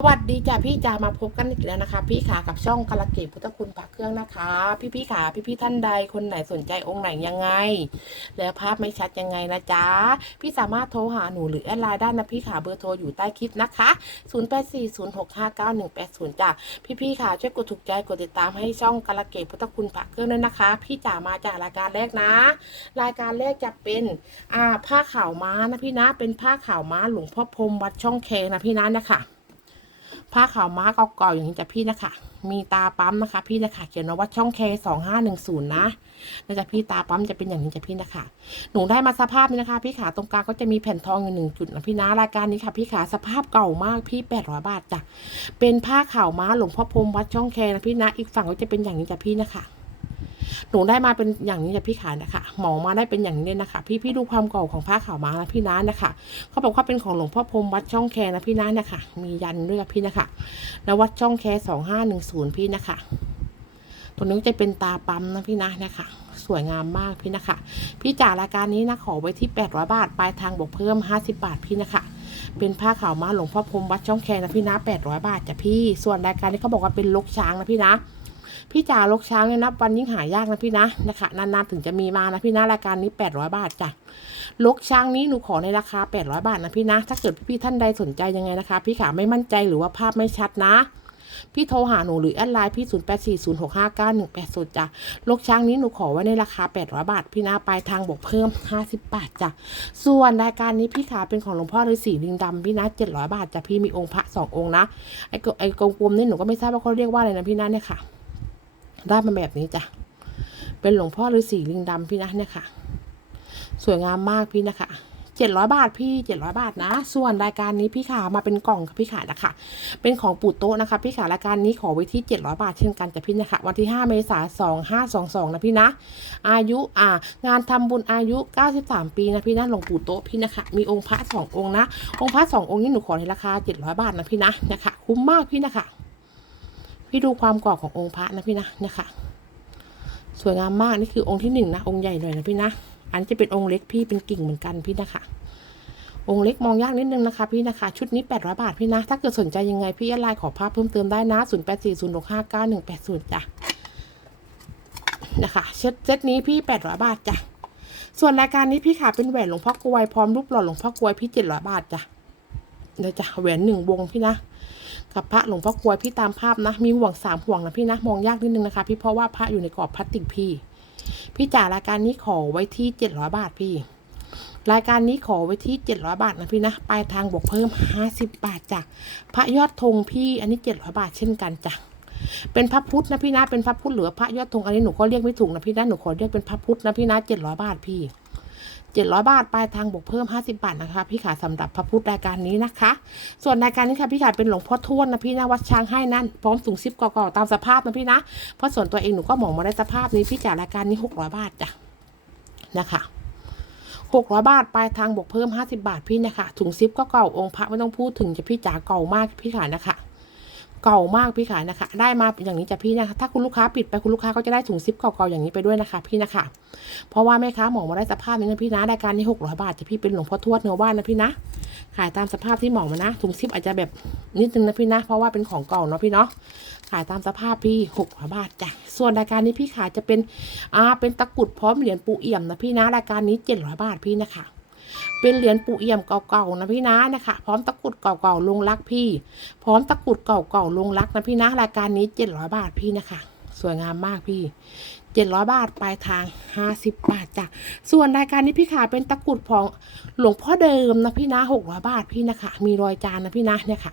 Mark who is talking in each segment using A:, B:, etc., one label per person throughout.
A: สวัสดีจ้ะพี่จ๋ามาพบกันอีกแล้วนะคะ พี่ขากับช่องกาลเกตพุทธคุณพระเครื่องนะคะ พี่พี่ขาพี่พี่ท่านใดคนไหนสนใจองค์ไหนยังไง แล้วภาพไม่ชัดยังไงนะจ๊ะพี่สามารถโทรหาหนูหรือแอดไลน์ได้นะพี่ขาเบอร์โทรอยู่ใต้คลิปนะคะ 0840659180จ้ะพี่พี่ขาช่วยกดถูกใจกดติดตามให้ช่องกาลเกตพุทธคุณพระเครื่องด้วยนะคะ พี่จ๋ามาจากรายการแรกนะ รายการแรกจะเป็นอ่าผ้าขาวม้านะพี่นะเป็นผ้าขาวม้าหลวงพ่อพรมวัดช่องเคนะพี่นะนะคะ ผ้าขาวม้าเก่าๆอย่างนี้จ้ะพี่นะคะ มีตาปั๊มนะคะ พี่นะคะ เขียนว่าช่องเคสองห้าหนึ่งศูนย์นะนะจ๊ะพี่ตาปั๊มจะเป็นอย่างนี้จ้ะพี่นะคะ หนูได้มาสภาพนี้นะคะ พี่ขาตรงกลางก็จะมีแผ่นทองอยู่หนึ่งจุดนะพี่นะรายการนี้ค่ะ พี่ขาสภาพเก่ามากพี่แปดร้อยบาทจ้ะเป็นผ้าขาวม้าหลวงพ่อพรมวัดช่องเคนะพี่นะอีกฝั่งก็จะเป็นอย่างนี้จ้ะพี่นะคะ หนูได้มาเป็นอย่างนี้จ้ะพี่ขานะคะหมอมาได้เป็นอย่างนี้เลยนะคะ พี่พี่ดูความเก่าของผ้าขาวม้านะพี่นะนะคะเขาบอกว่าเป็นของหลวงพ่อพรมวัดช่องแคนะพี่นะนะคะมียันด้วยกับพี่นะคะแล้ววัดช่องแคสองห้าหนึ่งศูนย์พี่นะคะตัวนี้จะเป็นตาปั๊มนะพี่นะนะคะสวยงามมากพี่นะคะ พี่จ่ารายการนี้นะขอไว้ที่แปดร้อยบาท ปลายทางบวกเพิ่มห้าสิบาทพี่นะคะ เป็นผ้าขาวม้าหลวงพ่อพรมวัดช่องแคนะพี่นะแปดร้อยบาทจ้ะพี่ ส่วนรายการนี้เขาบอกว่าเป็นลกช้างนะพี่นะ พี่จ๋าลกช้างเนี่ยนับวันยิ่งหายากนะพี่นะนะคะนานๆถึงจะมีมานะพี่นะรายการนี้แปดร้อยบาทจ้ะลกช้างนี้หนูขอในราคา 800 บาทนะพี่นะ ถ้าเกิดพี่ๆท่านใดสนใจยังไงนะคะ พี่ขาไม่มั่นใจหรือว่าภาพไม่ชัดนะพี่โทรหาหนูหรือแอดไลน์พี่ 0840659180จ้ะลกช้างนี้หนูขอไว้ในราคา 800 บาท พี่นะปลายทางบวกเพิ่ม 50 บาทจ้ะ ส่วนรายการนี้พี่ขาเป็นของหลวงพ่อฤาษีลิงดำพี่นะ700 บาทจ้ะ พี่มีองค์พระสององค์นะ ไอ้ไอ้กลมๆนี่หนูก็ไม่ทราบว่าเขาเรียกว่าอะไรนะพี่นะเนี่ยค่ะ ได้มาแบบนี้จ้ะ เป็นหลวงพ่อฤาษีลิงดำพี่นะเนี่ยค่ะ สวยงามมากพี่นะคะเจ็ดร้อยบาทพี่เจ็ดร้อยบาทนะ ส่วนรายการนี้พี่ขามาเป็นกล่องค่ะพี่ขานะคะ เป็นของปู่โต๊ะนะคะ พี่ขารายการนี้ขอไว้ที่เจ็ดร้อยบาทเช่นกันจ้ะพี่นะคะวันที่ห้าเมษายนสองห้าสองสองนะพี่นะ อายุอ่างานทำบุญอายุเก้าสิบสามปีนะพี่นะหลวงปู่โต๊ะพี่นะคะ มีองค์พระสององค์นะ องค์พระสององค์นี้หนูขอในราคาเจ็ดร้อยบาทนะพี่นะนะคะ คุ้มมากพี่นะคะ พี่ดูความกรอบขององค์พระนะพี่นะนะคะ สวยงามมากนี่คือองค์ที่หนึ่งนะองค์ใหญ่หน่อยนะพี่นะอันนี้จะเป็นองค์เล็กพี่เป็นกิ่งเหมือนกันพี่นะคะองค์เล็กมองยากนิดนึงนะคะพี่นะคะ ชุดนี้แปดร้อยบาทพี่นะ ถ้าเกิดสนใจยังไงพี่แอดไลน์ขอภาพเพิ่มเติมได้นะศูนย์แปดสี่ศูนย์หกห้าเก้าหนึ่งแปดศูนย์จ้ะนะคะเซตเซตนี้พี่แปดร้อยบาทจ้ะส่วนรายการนี้พี่ขาเป็นแหวนหลวงพ่อกลวยพร้อมรูปหล่อหลวงพ่อกลวยพี่เจ็ดร้อยบาทจ้ะเดี๋ยวจ้ะแหวนหนึ่งวงพี่นะ กับพระหลวงพ่อกลวยพี่ตามภาพนะ มีห่วงสามห่วงนะพี่นะมองยากนิดนึงนะคะ พี่เพราะว่าพระอยู่ในกรอบพลาสติกพี่ พี่จ่ารายการนี้ขอไว้ที่เจ็ดร้อยบาทพี่ รายการนี้ขอไว้ที่เจ็ดร้อยบาทนะพี่นะปลายทางบวกเพิ่มห้าสิบบาทจ้ะพระยอดธงพี่อันนี้เจ็ดร้อยบาทเช่นกันจ้ะเป็นพระพุทธนะพี่นะเป็นพระพุทธหรือพระยอดธงอันนี้หนูก็เรียกไม่ถูกนะพี่นะหนูขอเรียกเป็นพระพุทธนะพี่นะเจ็ดร้อยบาทพี่ เจ็ดร้อยบาทปลายทางบวกเพิ่มห้าสิบาทนะคะ พี่ขาสำหรับพระพุทธรายการนี้นะคะ ส่วนรายการนี้ค่ะพี่ขาเป็นหลวงพ่อทวดนะพี่นะวัดช้างให้นั่นพร้อมสูงซิปเก่าๆตามสภาพนะพี่นะเพราะส่วนตัวเองหนูก็มองมาได้สภาพนี้พี่จ่ายรายการนี้หกร้อยบาทจ้ะนะคะหกร้อยบาทปลายทางบวกเพิ่มห้าสิบาทพี่นะคะถุงซิปก็เก่าองค์พระไม่ต้องพูดถึงจะพี่จ๋าเก่ามากพี่ขานะคะ เก่ามากพี่ขายนะคะ ได้มาอย่างนี้จะพี่นะคะ ถ้าคุณลูกค้าปิดไปคุณลูกค้าก็จะได้ถุงซิปเก่าๆอย่างนี้ไปด้วยนะคะ พี่นะคะ เพราะว่าแม่ค้าหมองมาได้สภาพนี้นะพี่นะรายการนี้หกร้อยบาทจะพี่เป็นหลวงพ่อทวดเนื้อว่านนะพี่นะ ขายตามสภาพที่หมองมานะถุงซิปอาจจะแบบนิดนึงนะพี่นะ เพราะว่าเป็นของเก่าเนาะพี่เนาะขายตามสภาพพี่หกร้อยบาทจ้ะส่วนรายการนี้พี่ขายจะเป็นอ่าเป็นตะกรุดพร้อมเหรียญปูเอี่ยมนะพี่นะรายการนี้เจ็ดร้อยบาทพี่นะคะ เป็นเหรียญปูเอี่ยมเก่าๆนะพี่นะนะคะ พร้อมตะกรุดเก่าๆลงรักพี่ พร้อมตะกรุดเก่าๆลงรักนะพี่นะรายการนี้เจ็ดร้อยบาทพี่นะคะ สวยงามมากพี่เจ็ดร้อยบาทปลายทางห้าสิบบาทจ้ะส่วนรายการนี้พี่ขาเป็นตะกรุดของหลวงพ่อเดิมนะพี่นะหกร้อยบาทพี่นะคะ มีรอยจานนะพี่นะเนี่ยค่ะ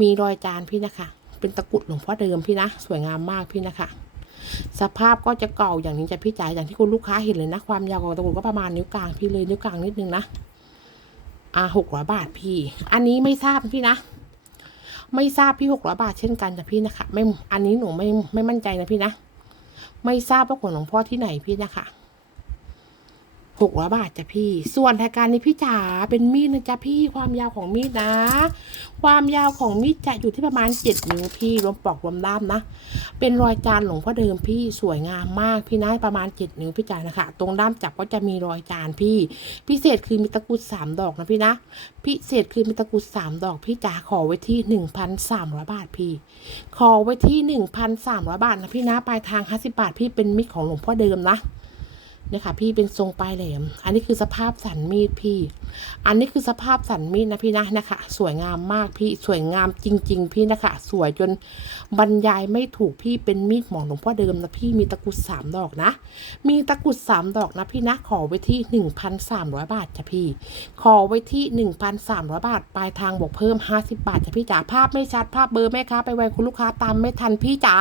A: มีรอยจานพี่นะคะ เป็นตะกรุดหลวงพ่อเดิมพี่นะ สวยงามมากพี่นะคะ สภาพก็จะเก่าอย่างนี้จะพี่จ๋าอย่างที่คุณลูกค้าเห็นเลยนะ ความยาวของตะกรุดก็ประมาณนิ้วกลางพี่เลยนิ้วกลางนิดนึงนะอ่าหกร้อยบาทพี่ อันนี้ไม่ทราบพี่นะ ไม่ทราบพี่หกร้อยบาทเช่นกันจ้ะพี่นะคะ ไม่ อันนี้หนูไม่ไม่มั่นใจนะพี่นะ ไม่ทราบว่าขนหลวงพ่อที่ไหนพี่นะคะ หกร้อยบาทจ้ะพี่ ส่วนรายการนี้พี่จ๋าเป็นมีดนะจ๊ะพี่ ความยาวของมีดนะ ความยาวของมีดจะอยู่ที่ประมาณเจ็ดนิ้วพี่ รวมปอกรวมด้ามนะ เป็นรอยจานหลวงพ่อเดิมพี่ สวยงามมากพี่นะประมาณเจ็ดนิ้วพี่จ๋านะคะ ตรงด้ามจับก็จะมีรอยจานพี่ พิเศษคือมีตะกุดสามดอกนะพี่นะ พิเศษคือมีตะกุดสามดอกพี่จ๋าขอไว้ที่หนึ่งพันสามร้อยบาทพี่ ขอไว้ที่หนึ่งพันสามร้อยบาทนะพี่นะ ปลายทางห้าสิบาทพี่เป็นมิตรของหลวงพ่อเดิมนะ เนี่ยค่ะพี่เป็นทรงปลายแหลม อันนี้คือสภาพสันมีดพี่ อันนี้คือสภาพสันมีดนะพี่นะนะคะ สวยงามมากพี่สวยงามจริง ๆ พี่นะคะ สวยจนบรรยายไม่ถูกพี่เป็นมีดหมอนหลวงพ่อเดิมนะพี่มีตะกุดสามดอกนะ มีตะกุดสามดอกนะพี่นะขอไว้ที่หนึ่งพันสามร้อยบาทจ้ะพี่ ขอไว้ที่หนึ่งพันสามร้อยบาทปลายทางบวกเพิ่มห้าสิบาทจ้ะพี่จ๋าภาพไม่ชัดภาพเบอร์แม่ค้าไปไวคุณลูกค้าตามไม่ทันพี่จ๋า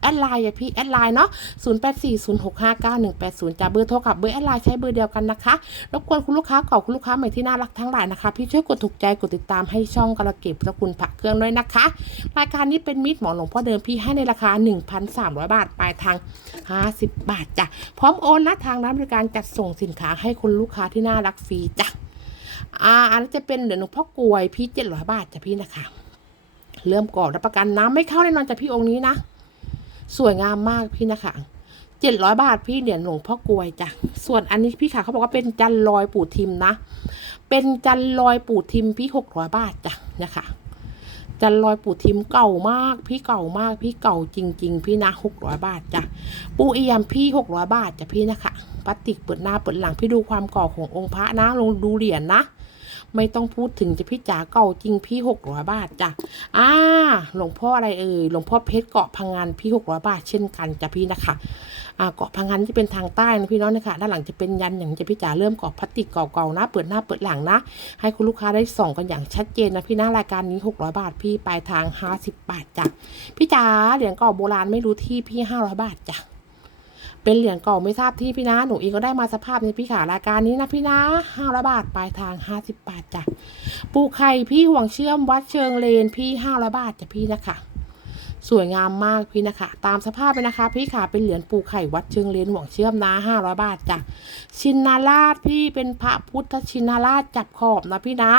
A: แอดไลน์อะพี่แอดไลน์เนาะศูนย์แปดสี่ศูนย์หกห้าเก้าหนึ่งแปดศูนย์จ้าบอร์โทรกับเบอร์แอดไลน์ใช้เบอร์เดียวกันนะคะ รบกวนคุณลูกค้าเก่าคุณลูกค้าใหม่ที่น่ารักทั้งหลายนะคะ พี่ช่วยกดถูกใจกดติดตามให้ช่องกระเก็บพุทธคุณผักเครื่องด้วยนะคะ รายการนี้เป็นมิตรหมอหลวงพ่อเดิมพี่ให้ในราคา 1,300 บาทปลายทาง 50 บาทจ้ะ พร้อมโอนนะทางร้านบริการจัดส่งสินค้าให้คุณลูกค้าที่น่ารักฟรีจ้ะ อ่าอันนี้จะเป็นเหรียญหลวงพ่อกวยพี่700บาทจ้ะพี่นะคะ เริ่มก่อนรับประกันน้ำไม่เข้าแน่นอนจ้ะพี่องค์นี้นะ สวยงามมากพี่นะคะ เจ็ดร้อยบาทพี่เหรียญหลวงพ่อกลวยจ้ะ ส่วนอันนี้พี่ขาเขาบอกว่าเป็นจันลอยปู่ทิมนะ เป็นจันลอยปู่ทิมพี่หกร้อยบาทจ้ะนะคะจันลอยปู่ทิมเก่ามาก พี่เก่ามาก พี่เก่าจริง ๆ พี่นะหกร้อยบาทจ้ะปูเอียมพี่หกร้อยบาทจ้ะพี่นะคะพลาสติกเปิดหน้าเปิดหลังพี่ดูความก่อขององค์พระนะลงดูเหรียญนะไม่ต้องพูดถึงจะพี่จ๋าเก่าจริงพี่หกร้อยบาทจ้ะอ่าหลวงพ่ออะไรเอ่ยหลวงพ่อเพชรเกาะพังงานพี่หกร้อยบาทเช่นกันจ้ะพี่นะคะ เกาะพังงานที่เป็นทางใต้นะพี่น้องนะคะด้านหลังจะเป็นยันอย่างจะพี่จ๋าเริ่มเกาะพลาสติกเก่าๆนะ เปิดหน้าเปิดหลังนะ ให้คุณลูกค้าได้ส่องกันอย่างชัดเจนนะพี่นะรายการนี้หกร้อยบาทพี่ปลายทางห้าสิบบาทจ้ะพี่จ๋าเหรียญเก่าโบราณไม่รู้ที่พี่ห้าร้อยบาทจ้ะเป็นเหรียญเก่าไม่ทราบที่พี่นะหนูเองก็ได้มาสภาพนี้พี่ขารายการนี้นะพี่นะห้าร้อยบาทปลายทางห้าสิบบาทจ้ะปูไข่พี่ห่วงเชื่อมวัดเชิงเลนพี่ห้าร้อยบาทจ้ะพี่นะคะ สวยงามมากพี่นะคะ ตามสภาพไปนะคะ พี่ขาเป็นเหรียญปูไข่วัดเชิงเลนห่วงเชื่อมนะห้าร้อยบาทจ้ะชินนาราชพี่เป็นพระพุทธชินนาราชจับขอบนะพี่นะ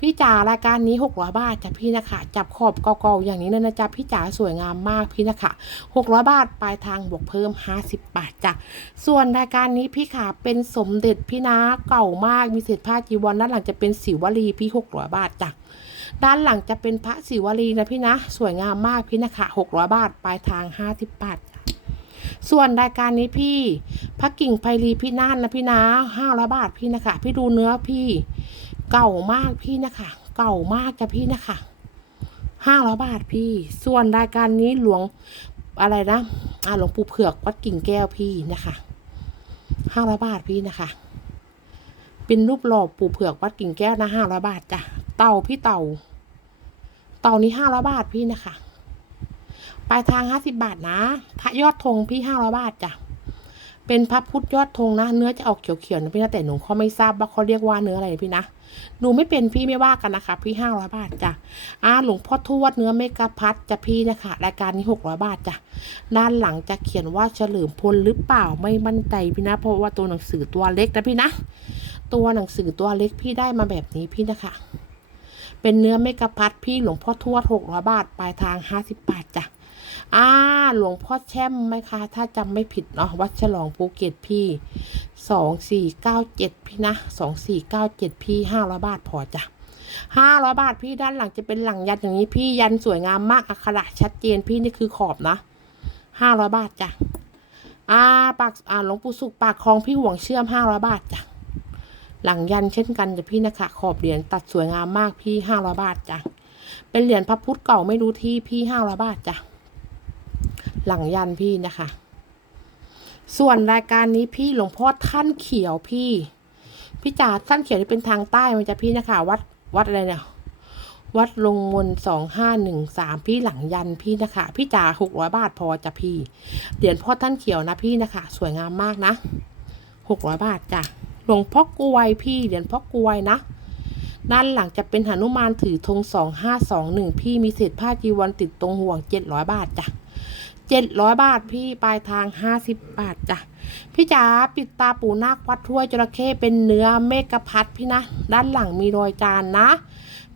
A: พี่จ๋ารายการนี้หกร้อยบาทจ้ะพี่นะคะ จับขอบเก่าๆอย่างนี้เลยนะจ๊ะพี่จ๋าสวยงามมากพี่นะคะหกร้อยบาทปลายทางบวกเพิ่มห้าสิบบาทจ้ะส่วนรายการนี้พี่ขาเป็นสมเด็จพี่นะเก่ามากมีเศษผ้าจีวรด้านหลังจะเป็นสิวลีพี่หกร้อยบาทจ้ะ ด้านหลังจะเป็นพระศิวลีนะพี่นะ สวยงามมากพี่นะคะหกร้อยบาท ปลายทางห้าสิบบาท ส่วนรายการนี้พี่พระกิ่งไพรีพี่น่านนะพี่นะห้าร้อยบาทพี่นะคะ พี่ดูเนื้อพี่ เก่ามากพี่นะคะ เก่ามากจ้ะพี่นะคะห้าร้อยบาทพี่ ส่วนรายการนี้หลวงอะไรนะอ่าหลวงปู่เผือกวัดกิ่งแก้วพี่นะคะห้าร้อยบาทพี่นะคะ เป็นรูปหล่อปู่เผือกวัดกิ่งแก้วนะห้าร้อยบาทจ้ะ เต่าพี่เต่า เต่านี้ห้าร้อยบาทพี่นะคะปลายทางห้าสิบาทนะพระยอดธงพี่ห้าร้อยบาทจ้ะเป็นพระพุทธยอดธงนะ เนื้อจะออกเขียวๆนะพี่นะแต่หนูเขาไม่ทราบว่าเขาเรียกว่าเนื้ออะไรพี่นะหนูไม่เป็นพี่ไม่ว่ากันนะคะ พี่ห้าร้อยบาทจ้ะอ่าหลวงพ่อทวดเนื้อเมกะพัดจ้ะพี่นะคะรายการนี้หกร้อยบาทจ้ะด้านหลังจะเขียนว่าเฉลิมพลหรือเปล่าไม่มั่นใจพี่นะ เพราะว่าตัวหนังสือตัวเล็กนะพี่นะ ตัวหนังสือตัวเล็กพี่ได้มาแบบนี้พี่นะคะ เป็นเนื้อเมกะพัดพี่หลวงพ่อทวดหกร้อยบาท ปลายทางห้าสิบบาทจ้ะอ่าหลวงพ่อแช่มไหมคะ ถ้าจำไม่ผิดเนาะวัดฉลองภูเก็ตพี่สองสี่เก้าเจ็ดพี่นะสองสี่เก้าเจ็ดพี่ห้าร้อยบาทพอจ้ะห้าร้อยบาทพี่ด้านหลังจะเป็นหลังยันอย่างนี้พี่ยันสวยงามมากอักขระชัดเจนพี่นี่คือขอบนะห้าร้อยบาทจ้ะอ่าปากอ่าหลวงปู่สุขปากคลองพี่ห่วงเชื่อมห้าร้อยบาทจ้ะ หลังยันเช่นกันจ้ะพี่นะคะ ขอบเหรียญตัดสวยงามมากพี่ห้าร้อยบาทจ้ะเป็นเหรียญพระพุทธเก่าไม่รู้ที่พี่ห้าร้อยบาทจ้ะหลังยันพี่นะคะ ส่วนรายการนี้พี่หลวงพ่อท่านเขียวพี่ พี่จ๋าท่านเขียวที่เป็นทางใต้มันจะพี่นะคะ วัดวัดอะไรเนี่ยวัดลงมนสองห้าหนึ่งสามพี่หลังยันพี่นะคะ พี่จ๋าหกร้อยบาทพอจ้ะพี่เหรียญพ่อท่านเขียวนะพี่นะคะ สวยงามมากนะหกร้อยบาทจ้ะ หลวงพ่อกวยพี่เหรียญพ่อกวยนะ ด้านหลังจะเป็นหนุมานถือธงสองห้าสองหนึ่งพี่มีเศษผ้าจีวรติดตรงห่วงเจ็ดร้อยบาทจ้ะเจ็ดร้อยบาทพี่ปลายทางห้าสิบบาทจ้ะพี่จ๋าปิดตาปูนาควัดถ้วยจระเข้เป็นเนื้อเมกะพัดพี่นะ ด้านหลังมีรอยจานนะ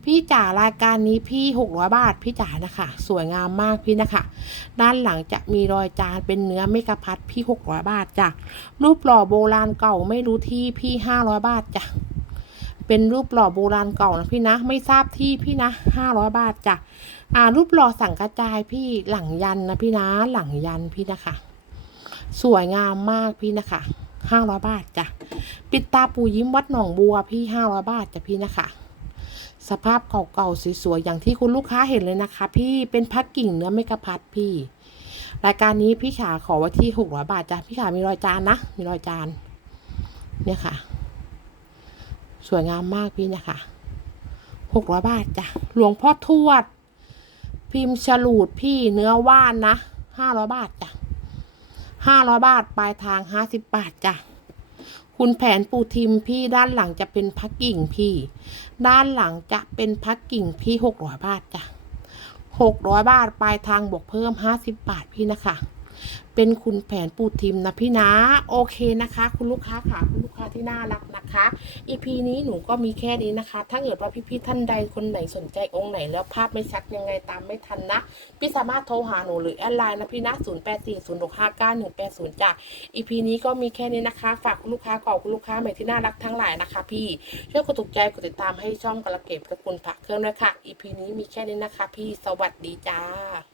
A: พี่จ๋ารายการนี้พี่หกร้อยบาทพี่จ๋านะคะ สวยงามมากพี่นะคะ ด้านหลังจะมีรอยจานเป็นเนื้อเมกะพัดพี่หกร้อยบาทจ้ะรูปหล่อโบราณเก่าไม่รู้ที่พี่ห้าร้อยบาทจ้ะเป็นรูปหล่อโบราณเก่านะพี่นะ ไม่ทราบที่พี่นะห้าร้อยบาทจ้ะอ่ารูปหล่อสังกระจายพี่หลังยันนะพี่นะหลังยันพี่นะคะ สวยงามมากพี่นะคะห้าร้อยบาทจ้ะปิดตาปูยิ้มวัดหนองบัวพี่ห้าร้อยบาทจ้ะพี่นะคะ สภาพเก่าๆสวยๆอย่างที่คุณลูกค้าเห็นเลยนะคะ พี่เป็นพัดกิ่งเนื้อไม่กระพัดพี่ รายการนี้พี่ขาขอไว้ที่หกร้อยบาทจ้ะพี่ขามีรอยจานนะมีรอยจาน เนี่ยค่ะ สวยงามมากพี่เนะคะหกร้อยบาทจ้ะหลวงพ่อทวด พิมพ์ฉลูดพี่เนื้อว่านนะห้าร้อยบาทจ้ะห้าร้อยบาทปลายทางห้าสิบบาทจ้ะ คุณแผนปูทิมพี่ด้านหลังจะเป็นพักกิ่งพี่ ด้านหลังจะเป็นพักกิ่งพี่หกร้อยบาทจ้ะหกร้อยบาทปลายทางบวกเพิ่มห้าสิบบาทพี่นะคะ เป็นคุณแผนปูทิมนะพี่นะโอเคนะคะ คุณลูกค้าค่ะ คุณลูกค้าที่น่ารักนะคะ EP นี้หนูก็มีแค่นี้นะคะ ถ้าเกิดว่าพี่ๆท่านใดคนไหนสนใจองค์ไหน แล้วภาพไม่ชัดยังไงตามไม่ทันนะ พี่สามารถโทรหาหนูหรือแอดไลน์นะพี่นะ0 8 4 0 6 5 9 1 8 0จ้ะ EP นี้ก็มีแค่นี้นะคะ ฝากคุณลูกค้าขอบคุณลูกค้าใหม่ที่น่ารักทั้งหลายนะคะ พี่ช่วยกดถูกใจกดติดตามให้ช่องกระเก็บกระปุนผักเครื่องด้วยค่ะ EP นี้มีแค่นี้นะคะ พี่สวัสดีจ้า